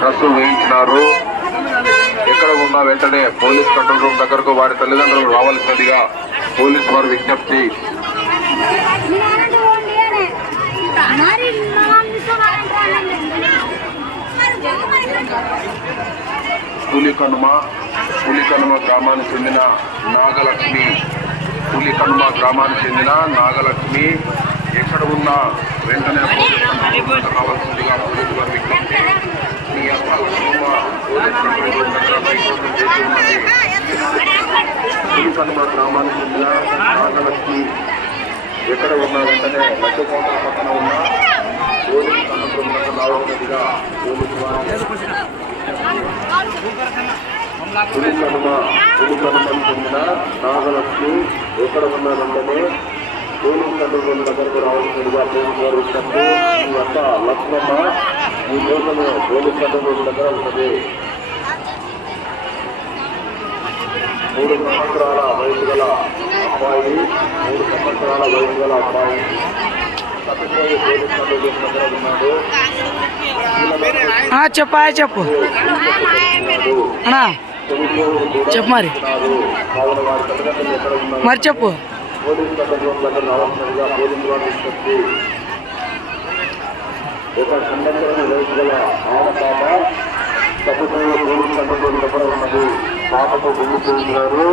Dress వేయించినారు. ఎక్కడ ఉన్నా వెంటనే పోలీస్ కంట్రోల్ రూమ్ దగ్గరకు వారి తల్లిదండ్రులు రావాల్సినదిగా పోలీస్ వారు విజ్ఞప్తి. పులికనుమ పులికనుమ గ్రామానికి చెందిన నాగలక్ష్మి. పులికనుమ గ్రామానికి చెందిన నాగలక్ష్మి. ఎక్కడ ఉన్నా వెంటనే పోలీస్ కంట్రోల్ రూమ్ రావాల్సిందిగా పోలీసు వారు విజ్ఞప్తి మీ యొక్క కుటుంబ పోలీస్ కంట్రోల్ రూమ్ దగ్గర బైకోసం చేసి ఉన్నది పులికనుమ గ్రామానికి చెందిన నాగలక్ష్మి ఎక్కడ ఉన్నా వెంటనే లడ్డు కోట పక్కన ఉన్న police control room police Pulikanuma పులికనుమకు చెందిన నాగలక్ష్మి ఎక్కడ ఉన్న వెంటనే పోలీసు కంట్రోల్ దగ్గరకు రావాల్సిందిగా పోలీసు వారు విజ్ఞప్తి మీ యొక్క లక్ష్మమ్మ ఈ కోసమే పోలీస్ కంట్రోల్ దగ్గర ఉన్నది మూడు సంవత్సరాల వయసు గల అబ్బాయి మూడు గల అబ్బాయి తప్పిపోయి పోలీస్ దగ్గర ఉన్నాడు. చెప్పు చెప్పు. అన్నా చెప్పు మరి. మరి చెప్పు. పోలీస్ కంట్రోల్ దగ్గర రావాల్సిందిగా పోలీసు వారు విజ్ఞప్తి ఒక వయసు గల ఆడపాప తప్పిపోయి పోలీస్ కంట్రోల్ దగ్గర ఉన్నది. పాపకు గుండు చేస్తున్నారు